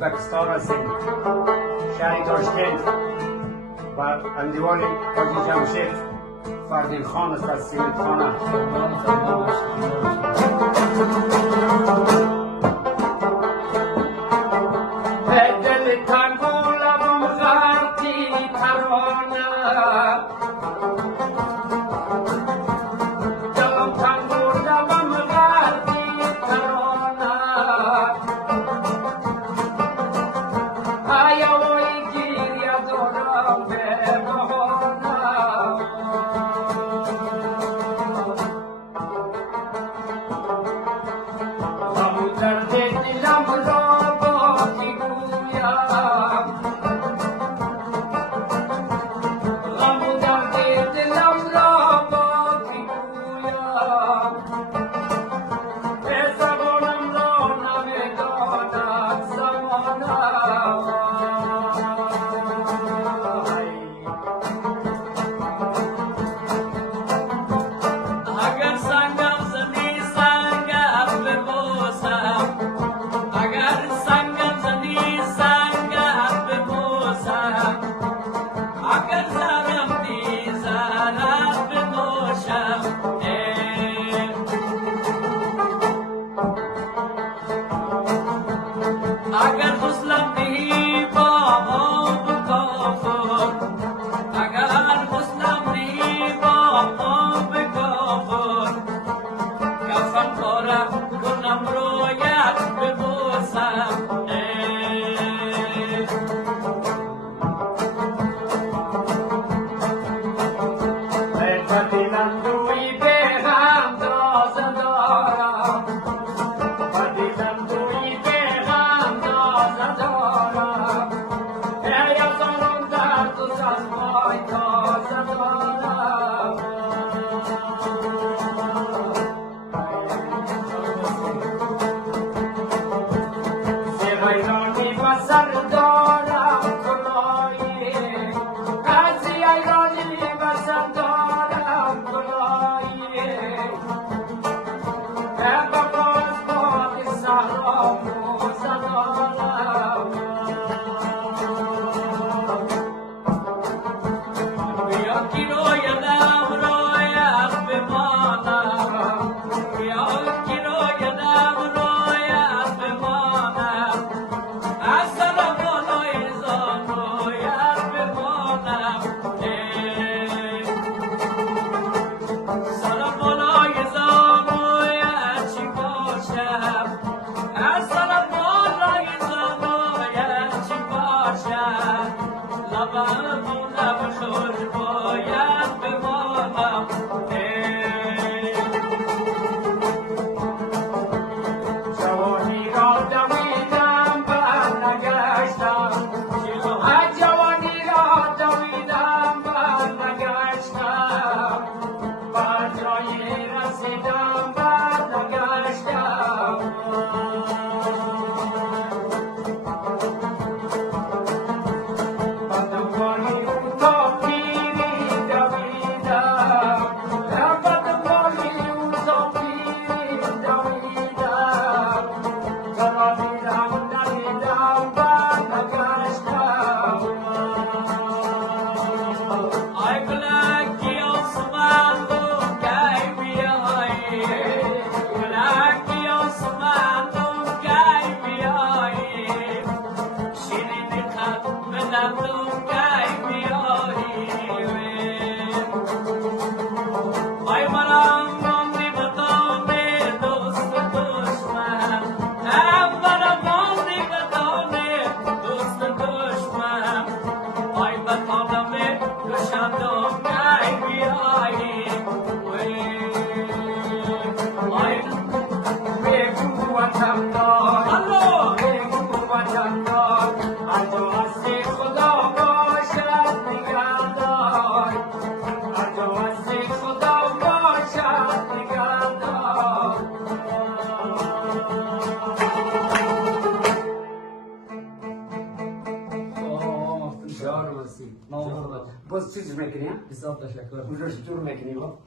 ازبکستان هستیم، شهر تاشکند و اندیوان حاجی جمشید فردین خان است از سیمت خانه. دل تنگو لبم غرقی ترانه، دلم تنگو لبم غرقی ترانه، آیوی گیریه دارم به بهانه. غم درد دلم را با کی گویم، غم درد دلم را با کی گویم، به زبانم را نمیداند زمانه. اگر سنگم زنی سنگم ببوسم، اگر سنگم زنی سنگم ببوسم، اگر زرم دی زرم بنوشم. اگر غسلم دی با آب کافور، اگر غسلم دی با آب کافور، کفن پاره کنم رویت ببوسم. بدیدم روی به هم تازه دارم، بدیدم روی به هم تازه دارم، یزارم در تو چشمای تازه دارم. ایرانی و سر دارم کلایی، از ایرانی و سر دارم کلایی، به باز باقی صحرا موزه دارم. بیا کی رویدم رویت بمانم، بیا کی رویدم رویت بمانم، از سر بالای زان رویت بمانم. سر بالای زان رویت چی باشم، از سر بالای زان رویت چی باشم، لبم لب خوش باید بمانم. جوانی را دویدم برنگشتم، جوانی را دویدم برنگشتم، بر جایی رسیدم برنگشتم. بدنبالی او تا پیری دویدم، بدنبالی او تا پیری دویدم، برادیدم ندیدم برنگشتم. ای بلکی آسمان تو کی بیایی، بلکی آسمان تو کی بیایی، شیرین خط بدم تو کی بیایی. ای مرام ماندی بدام دوست دشمن، مرام ماندی بدام دوست دشمن، ای بدام دوشم کی بیایی. ای بگو وطندار، بگو وطندار، از تو هستی خدا باشد نگهدار، از تو هستی خدا باشد نگهدار. بسیار مرسی. باز چیز میکنی؟ حساب تشکر. اونجا چطور میکنی با؟